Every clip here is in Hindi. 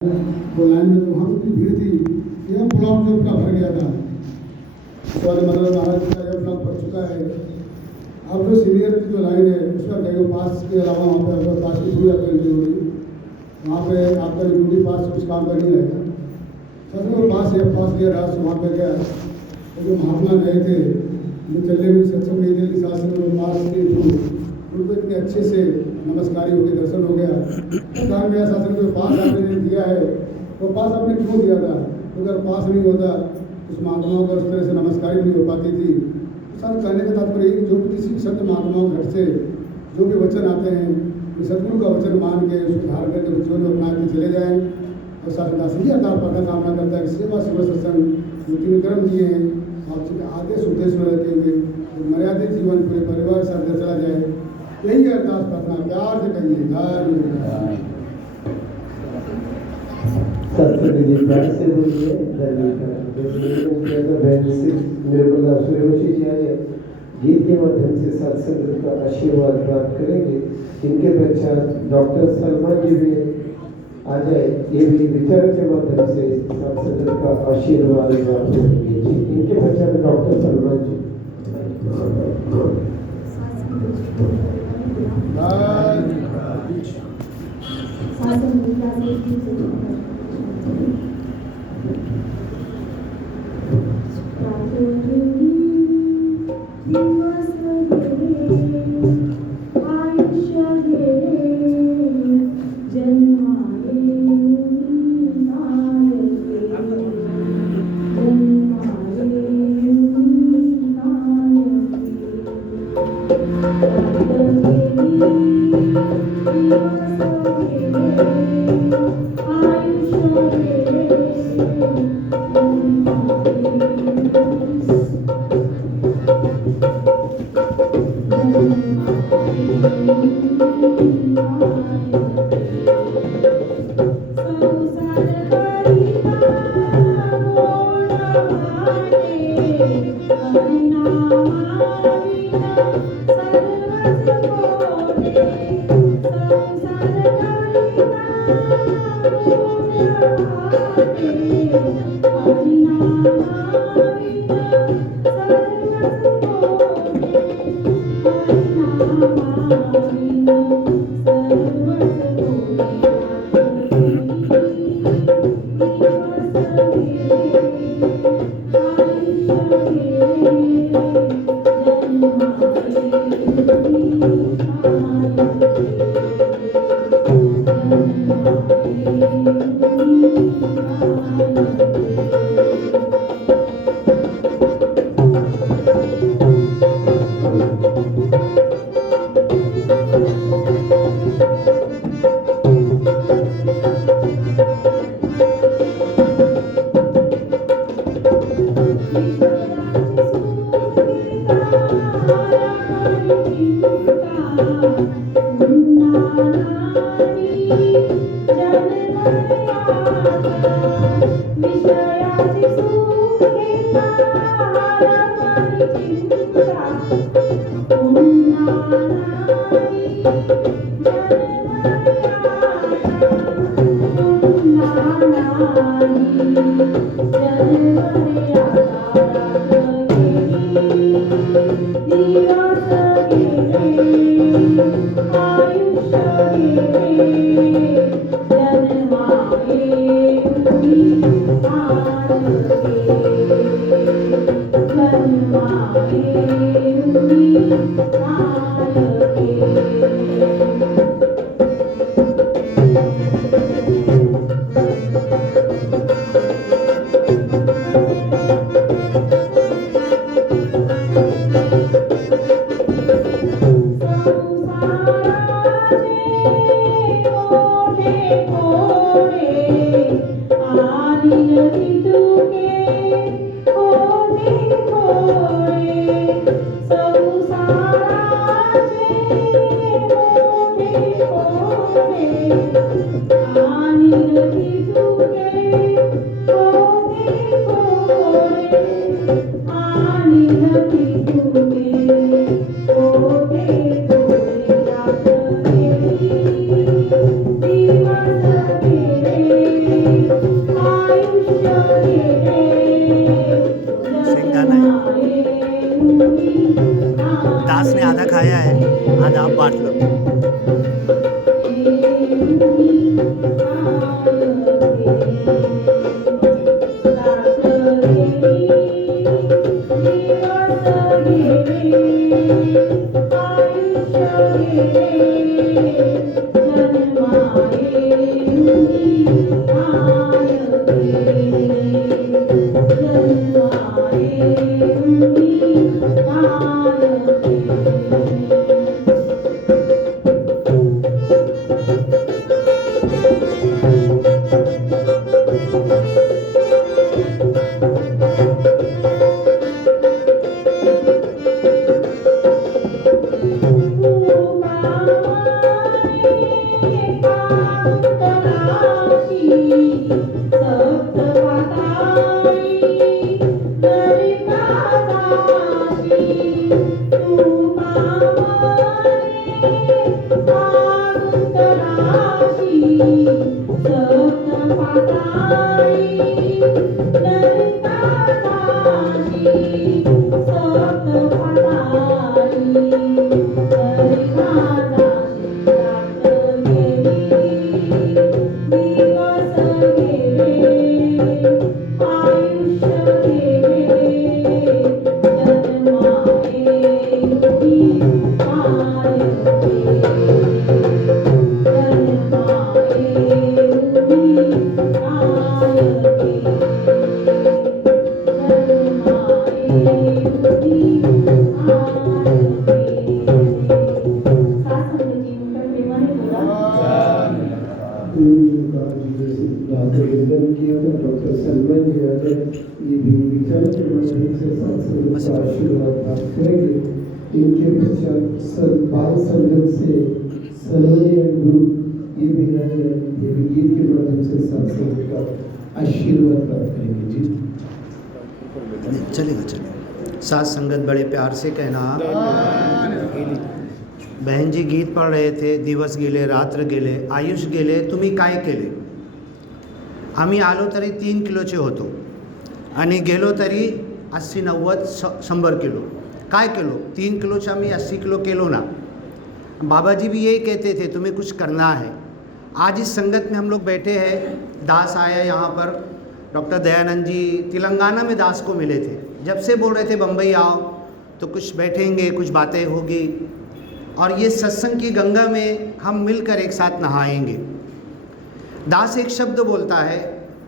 वो लाइन में तो वहाँ इतनी भीड़ थी, यह ब्लॉक जो पूरा भर गया था। स्वामी मतलब महाराज का यह ब्लॉक भर चुका है। अब जो सीनियर की जो लाइन है उसका कहीं पास के अलावा वहाँ पे आपका पास की थोड़ी आपकी एंट्री होगी, वहाँ पे आपका ड्यूटी पास कुछ काम कर नहीं रहेगा। सच में पास है, पास लिया था, वहाँ पे गया तो जो महात्मा गए थे जो चलने में सक्षम नहीं थे, शासन में पास के थ्रू उनको इतने अच्छे से नमस्कारी हो गए, दर्शन हो गया। कहा गया शासन को पास आपने दिया है, तो पास आपने क्यों दिया था? तो अगर पास नहीं होता उस महात्माओं को उस तरह से नमस्कारी नहीं हो पाती थी। तो सर कहने का तात्पर्य जो भी किसी भी संत महात्माओं घर से जो भी वचन आते हैं, सदगुरु का वचन मान के उसको धारण करके जीवन में अपना के चले जाएँ। और शासनदास ही अवतार पढ़ना कामना करता है कि सेवा शिव सत्संग जो तीन कर्म दिए हैं आपसे आदेश उद्देश्य में रहते हुए मर्यादित जीवन पूरे परिवार के साथ चला जाए। यही अरदास प्रार्थना प्यार से कहिए। सत्संग जी प्यार से बोलिए। निर्मला सूर्यवंशी जी आए गीत के माध्यम से सत्संग का आशीर्वाद प्राप्त करेंगे। इनके पश्चात डॉक्टर सलमान जी भी आ जाए, ये भी विचार के माध्यम से सत्संग का आशीर्वाद प्राप्त करेंगे। जी इनके पश्चात डॉक्टर सलमान जी। दास ने आधा खाया है, आधा आप बांट लो। डॉक्टर सलमान जी आज ये भी विचार से आशीर्वाद प्राप्त करेंगे। इनके पश्चात बाल संगम से सलोनी ग्रुप ये भी आज ये भी गीत के माध्यम से सत्संग का आशीर्वाद प्राप्त करेंगे। जी चलेगा चलेगा। साथ संगत बड़े प्यार से कहना। बहन जी गीत पढ़ रहे थे, दिवस गेले रात्र गेले आयुष गेले तुम्ही काय केले। आम्ही आलो तरी 3 किलोचे होतो आणि गेलो तरी 80-90-100 किलो। काय केलो 3 किलोचे आम्ही 80 किलो केलो ना। बाबा जी भी यही कहते थे तुम्हें कुछ करना है। आज इस संगत में हम लोग बैठे हैं, दास आया यहाँ पर, डॉक्टर दयानंद जी तेलंगाना में दास को मिले थे। जब से बोल रहे थे बम्बई आओ तो कुछ बैठेंगे, कुछ बातें होगी और ये सत्संग की गंगा में हम मिलकर एक साथ नहाएंगे। दास एक शब्द बोलता है,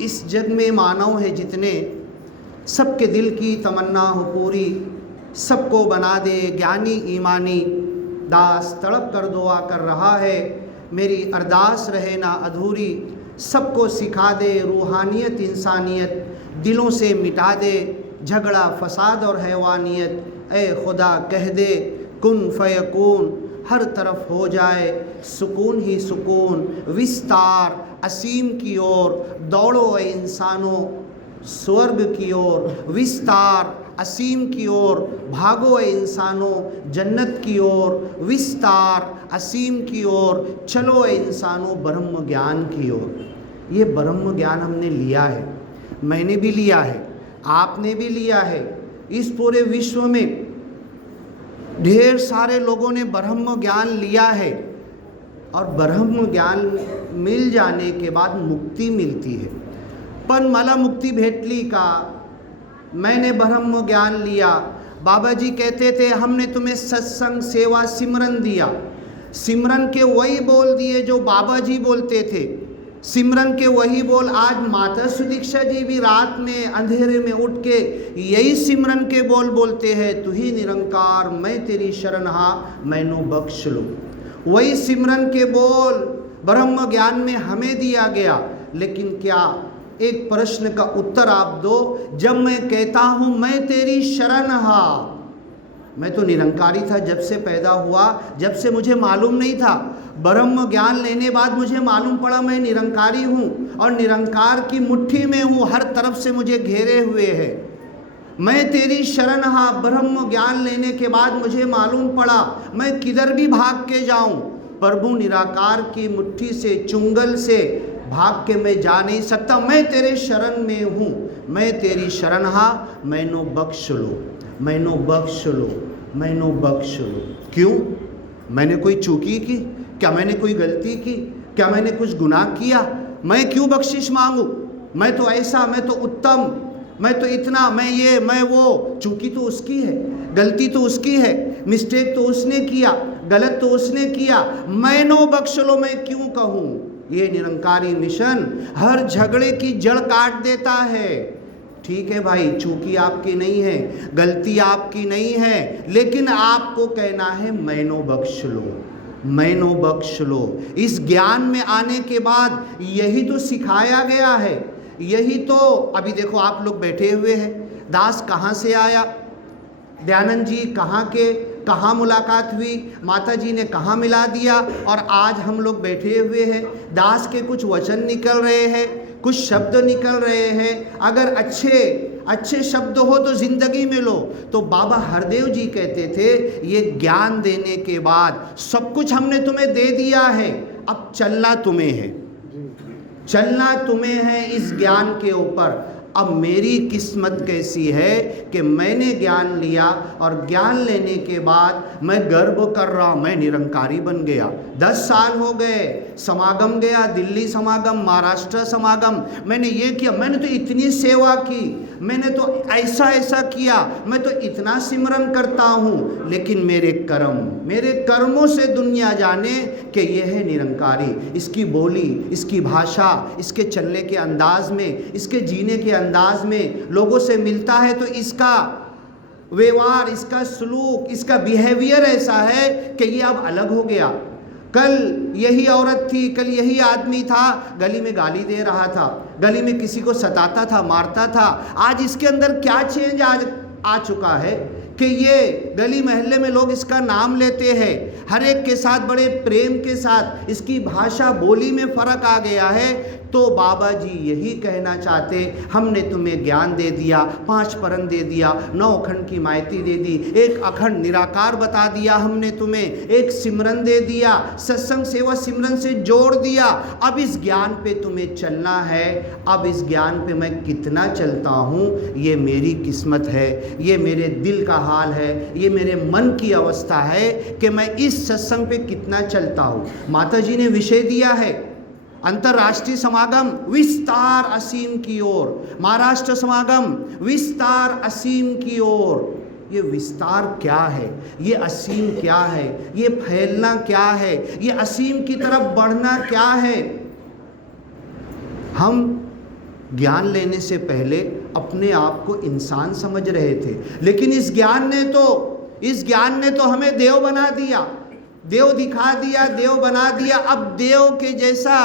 इस जग में मानव है जितने, सबके दिल की तमन्ना हो पूरी, सबको बना दे ज्ञानी ईमानी। दास तड़प कर दुआ कर रहा है, मेरी अरदास रहे ना अधूरी। सबको सिखा दे रूहानियत इंसानियत, दिलों से मिटा दे झगड़ा फसाद और हैवानियत। ए खुदा कह दे कुन फयकून, हर तरफ हो जाए सुकून ही सुकून। विस्तार असीम की ओर दौड़ो ए इंसानों, स्वर्ग की ओर। विस्तार असीम की ओर भागो ए इंसानों, जन्नत की ओर। विस्तार असीम की ओर चलो ए इंसानों, ब्रह्म ज्ञान की ओर। ये ब्रह्म ज्ञान हमने लिया है, मैंने भी लिया है, आपने भी लिया है। इस पूरे विश्व में ढेर सारे लोगों ने ब्रह्म ज्ञान लिया है और ब्रह्म ज्ञान मिल जाने के बाद मुक्ति मिलती है। पण मला मुक्ती भेटली का, मैंने ब्रह्म ज्ञान लिया। बाबा जी कहते थे हमने तुम्हें सत्संग सेवा सिमरन दिया। सिमरन के वही बोल दिए जो बाबा जी बोलते थे, सिमरन के वही बोल आज माता सुदीक्षा जी भी रात में अंधेरे में उठ के यही सिमरन के बोल बोलते हैं, तू ही निरंकार मैं तेरी शरण हा मैनू बख्श लो। वही सिमरन के बोल ब्रह्म ज्ञान में हमें दिया गया। लेकिन क्या एक प्रश्न का उत्तर आप दो, जब मैं कहता हूँ मैं तेरी शरण हा, मैं तो निरंकारी था जब से पैदा हुआ, जब से मुझे मालूम नहीं था। ब्रह्म ज्ञान लेने बाद मुझे मालूम पड़ा मैं निरंकारी हूँ और निरंकार की मुट्ठी में हूँ, हर तरफ से मुझे घेरे हुए है। मैं तेरी शरण हा, ब्रह्म ज्ञान लेने के बाद मुझे मालूम पड़ा मैं किधर भी भाग के जाऊँ, प्रभु निराकार की मुट्ठी से चुंगल से भाग के मैं जा नहीं सकता। मैं तेरे शरण में हूँ, मैं तेरी शरण हा मैनू बख्श लो, मैनू बख्श लो, मैनो बख्श लो। क्यों? मैंने कोई चूकी की? क्या मैंने कोई गलती की? क्या मैंने कुछ गुनाह किया? मैं क्यों बख्शिश मांगूं? मैं तो ऐसा, मैं तो उत्तम, मैं तो इतना, मैं ये, मैं वो। चूकी तो उसकी है, गलती तो उसकी है, मिस्टेक तो उसने किया, गलत तो उसने किया। मैनो बख्श लो मैं क्यों कहूँ? ये निरंकारी मिशन हर झगड़े की जड़ काट देता है। ठीक है भाई, चूकी आपकी नहीं है, गलती आपकी नहीं है, लेकिन आपको कहना है मैनो बख्श लो, मैनो बख्श लो। इस ज्ञान में आने के बाद यही तो सिखाया गया है, यही तो। अभी देखो आप लोग बैठे हुए हैं, दास कहाँ से आया, दयानंद जी कहाँ के, कहाँ मुलाकात हुई, माता जी ने कहाँ मिला दिया, और आज हम लोग बैठे हुए हैं। दास के कुछ वचन निकल रहे हैं, कुछ शब्द निकल रहे हैं। अगर अच्छे शब्द हो तो ज़िंदगी में लो। तो बाबा हरदेव जी कहते थे, ये ज्ञान देने के बाद सब कुछ हमने तुम्हें दे दिया है, अब चलना तुम्हें है, चलना तुम्हें है इस ज्ञान के ऊपर। अब मेरी किस्मत कैसी है कि मैंने ज्ञान लिया, और ज्ञान लेने के बाद मैं गर्व कर रहा, मैं निरंकारी बन गया। 10 साल हो गए, समागम गया, दिल्ली समागम, महाराष्ट्र समागम, मैंने ये किया, मैंने तो इतनी सेवा की, मैंने तो ऐसा किया, मैं तो इतना सिमरन करता हूँ, लेकिन मेरे कर्मों से दुनिया जाने कि यह है निरंकारी। इसकी बोली, इसकी भाषा, इसके चलने के अंदाज में, इसके जीने के अंदाज में लोगों से मिलता है तो इसका व्यवहार, इसका सलूक, इसका बिहेवियर ऐसा है कि ये अब अलग हो गया। कल यही औरत थी, कल यही आदमी था, गली में गाली दे रहा था, गली में किसी को सताता था, मारता था। आज इसके अंदर क्या चेंज आ चुका है कि ये गली मोहल्ले में लोग इसका नाम लेते हैं, हर एक के साथ बड़े प्रेम के साथ, इसकी भाषा बोली में फ़र्क आ गया है। तो बाबा जी यही कहना चाहते, हमने तुम्हें ज्ञान दे दिया, 5 परन दे दिया, 9 अखंड की माइती दे दी, 1 अखंड निराकार बता दिया हमने तुम्हें, 1 सिमरन दे दिया, सत्संग सेवा सिमरन से जोड़ दिया। अब इस ज्ञान पे तुम्हें चलना है। अब इस ज्ञान पे मैं कितना चलता हूँ ये मेरी किस्मत है, ये मेरे दिल का हाल है, ये मेरे मन की अवस्था है कि मैं इस सत्संग पे कितना चलता हूँ। माता जी ने विषय दिया है, अंतर्राष्ट्रीय समागम विस्तार असीम की ओर, महाराष्ट्र समागम विस्तार असीम की ओर। ये विस्तार क्या है, ये असीम क्या है, ये फैलना क्या है, ये असीम की तरफ बढ़ना क्या है। हम ज्ञान लेने से पहले अपने आप को इंसान समझ रहे थे, लेकिन इस ज्ञान ने तो हमें देव बना दिया, देव दिखा दिया, देव बना दिया। अब देव के जैसा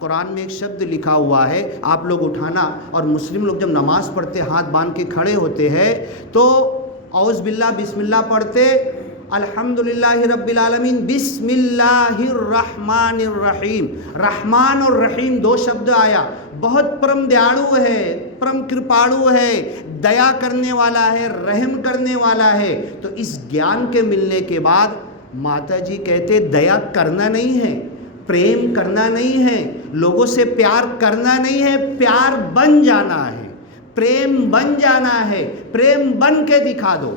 कुरान में एक शब्द लिखा हुआ है, आप लोग उठाना। और मुस्लिम लोग जब नमाज पढ़ते हाथ बांध के खड़े होते हैं तो औज़ बिल्लाह बिस्मिल्लाह पढ़ते, अल्हम्दुलिल्लाहि रब्बिल आलमीन, बिस्मिल्लाहिर रहमानिर रहीम। रहमान और रहीम 2 शब्द आया। बहुत परम दयालु है, परम कृपाणु है, दया करने वाला है, रहम करने वाला है। तो इस ज्ञान के मिलने के बाद माता जी कहते, दया करना नहीं है, प्रेम करना नहीं है, लोगों से प्यार करना नहीं है, प्यार बन जाना है, प्रेम बन जाना है। प्रेम बन के दिखा दो।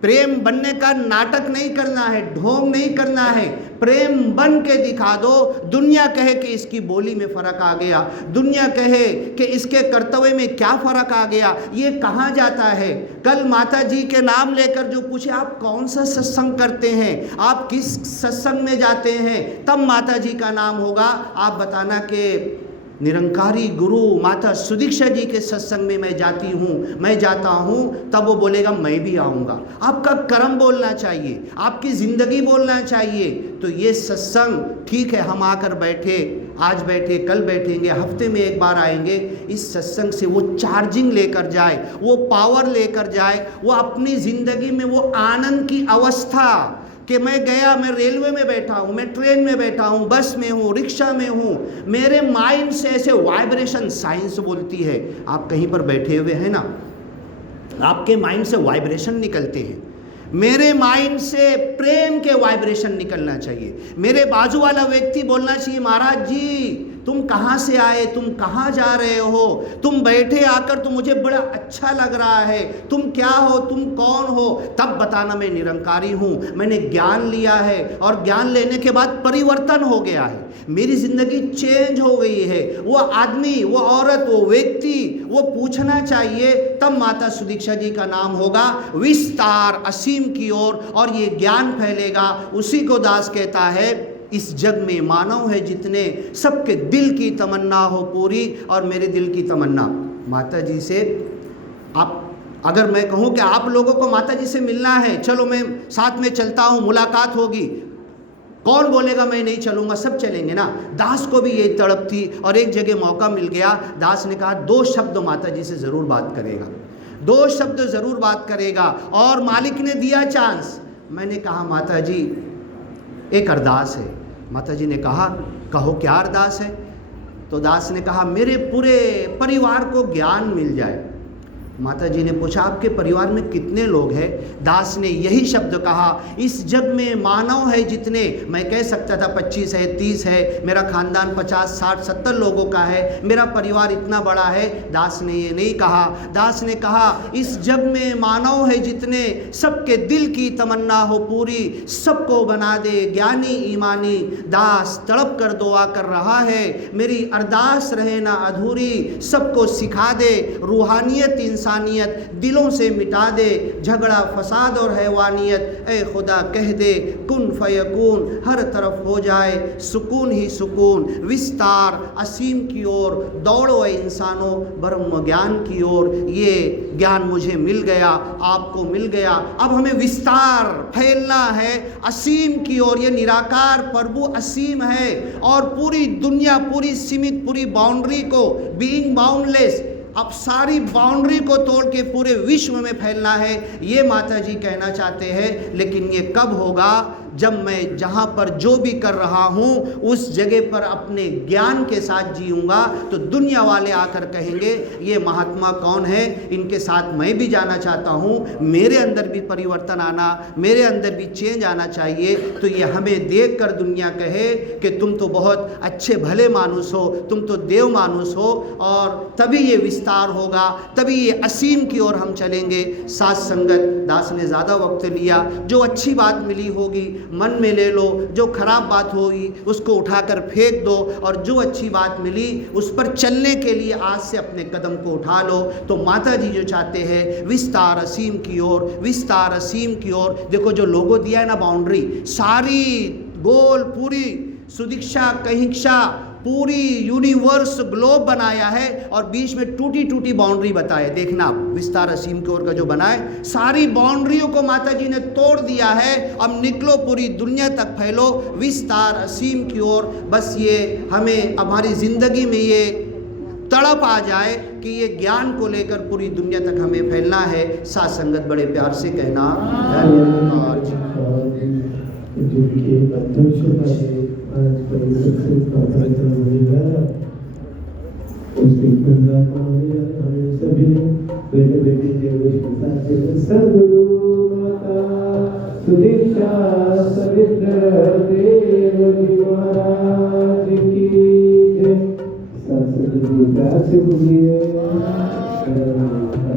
प्रेम बनने का नाटक नहीं करना है, ढोंग नहीं करना है, प्रेम बन के दिखा दो। दुनिया कहे कि इसकी बोली में फ़र्क आ गया, दुनिया कहे कि इसके कर्तव्य में क्या फ़र्क आ गया, ये कहाँ जाता है। कल माता जी के नाम लेकर जो पूछे आप कौन सा सत्संग करते हैं, आप किस सत्संग में जाते हैं, तब माता जी का नाम होगा। आप बताना कि निरंकारी गुरु माता सुदीक्षा जी के सत्संग में मैं जाता हूँ, तब वो बोलेगा मैं भी आऊँगा। आपका कर्म बोलना चाहिए, आपकी ज़िंदगी बोलना चाहिए। तो ये सत्संग ठीक है, हम आकर बैठे, आज बैठे, कल बैठेंगे, हफ्ते में एक बार आएंगे। इस सत्संग से वो चार्जिंग लेकर जाए, वो पावर लेकर जाए, वो अपनी ज़िंदगी में वो आनंद की अवस्था कि मैं गया, मैं रेलवे में बैठा हूँ, मैं ट्रेन में बैठा हूँ, बस में हूँ, रिक्शा में हूँ, मेरे माइंड से ऐसे वाइब्रेशन, साइंस बोलती है, आप कहीं पर बैठे हुए हैं ना, आपके माइंड से वाइब्रेशन निकलते हैं। मेरे माइंड से प्रेम के वाइब्रेशन निकलना चाहिए। मेरे बाजू वाला व्यक्ति बोलना चाहिए, महाराज जी तुम कहाँ से आए, तुम कहाँ जा रहे हो, तुम बैठे आकर तो मुझे बड़ा अच्छा लग रहा है, तुम क्या हो, तुम कौन हो, तब बताना मैं निरंकारी हूँ, मैंने ज्ञान लिया है और ज्ञान लेने के बाद परिवर्तन हो गया है, मेरी ज़िंदगी चेंज हो गई है। वो आदमी, वो औरत, वो व्यक्ति, वो पूछना चाहिए, तब माता सुदीक्षा जी का नाम होगा विस्तार असीम की ओर, और ये ज्ञान फैलेगा। उसी को दास कहता है, इस जग में मानव है जितने, सबके दिल की तमन्ना हो पूरी, और मेरे दिल की तमन्ना माता जी से, आप अगर मैं कहूँ कि आप लोगों को माता जी से मिलना है, चलो मैं साथ में चलता हूँ, मुलाकात होगी, कौन बोलेगा मैं नहीं चलूँगा, सब चलेंगे ना। दास को भी ये तड़प थी, और एक जगह मौका मिल गया, दास ने कहा 2 शब्द माता जी से ज़रूर बात करेगा, 2 शब्द ज़रूर बात करेगा, और मालिक ने दिया चांस। मैंने कहा माता जी एक अरदास है। माता जी ने कहा कहो क्या अरदास है। तो दास ने कहा मेरे पूरे परिवार को ज्ञान मिल जाए। माता जी ने पूछा आपके परिवार में कितने लोग हैं। दास ने यही शब्द कहा, इस जग में मानव है जितने, मैं कह सकता था 25 है, 30 है, मेरा खानदान 50, 60, 70 लोगों का है, मेरा परिवार इतना बड़ा है। दास ने ये नहीं कहा, दास ने कहा इस जग में मानव है जितने, सबके दिल की तमन्ना हो पूरी, सबको बना दे ज्ञानी ईमानी। दास तड़प कर दुआ कर रहा है, मेरी अरदास रहे ना अधूरी, सबको सिखा दे रूहानियत इंसानियत, दिलों से मिटा दे झगड़ा फसाद और हैवानियत। ए खुदा कह दे कुन फयकून, हर तरफ हो जाए सुकून ही सुकून। विस्तार असीम की ओर दौड़ो ए इंसानों, ब्रह्म ज्ञान की ओर। ये ज्ञान मुझे मिल गया, आपको मिल गया, अब हमें विस्तार फैलना है असीम की ओर। ये निराकार प्रभु असीम है, और पूरी दुनिया, पूरी सीमित, पूरी बाउंड्री को, बीइंग बाउंडलेस, अब सारी बाउंड्री को तोड़ के पूरे विश्व में फैलना है, ये माता जी कहना चाहते हैं। लेकिन ये कब होगा, जब मैं जहाँ पर जो भी कर रहा हूँ उस जगह पर अपने ज्ञान के साथ जीऊँगा, तो दुनिया वाले आकर कहेंगे ये महात्मा कौन है, इनके साथ मैं भी जाना चाहता हूँ, मेरे अंदर भी परिवर्तन आना, मेरे अंदर भी चेंज आना चाहिए। तो ये हमें देख कर दुनिया कहे कि तुम तो बहुत अच्छे भले मानुस हो, तुम तो देव मानुस हो, और तभी ये विस्तार होगा, तभी ये असीम की ओर हम चलेंगे। साथ संगत, दास ने ज़्यादा वक्त लिया, जो अच्छी बात मिली होगी मन में ले लो, जो खराब बात होगी उसको उठाकर फेंक दो, और जो अच्छी बात मिली उस पर चलने के लिए आज से अपने कदम को उठा लो। तो माता जी जो चाहते हैं विस्तार असीम की ओर, विस्तार असीम की ओर। देखो जो लोगो दिया है ना, बाउंड्री सारी गोल, पूरी सुदीक्षा कहिक्षा, पूरी यूनिवर्स ग्लोब बनाया है, और बीच में टूटी टूटी बाउंड्री बताए। देखना विस्तार असीम की ओर का जो बना है, सारी बाउंड्रियों को माता जी ने तोड़ दिया है। अब निकलो, पूरी दुनिया तक फैलो विस्तार असीम की ओर। बस ये हमें हमारी ज़िंदगी में ये तड़प आ जाए कि ये ज्ञान को लेकर पूरी दुनिया तक हमें फैलना है। साथ संगत बड़े प्यार से कहना जिनके अध्यक्षता है आज परिषद से कार्यक्रम होगा, उसके प्रधान हमें सभी बेटे बेटी के विश्वास सदगुरु माता सुदीक्षा सवित्र देव जी महाराज की जय। सत्संग से बोलिए।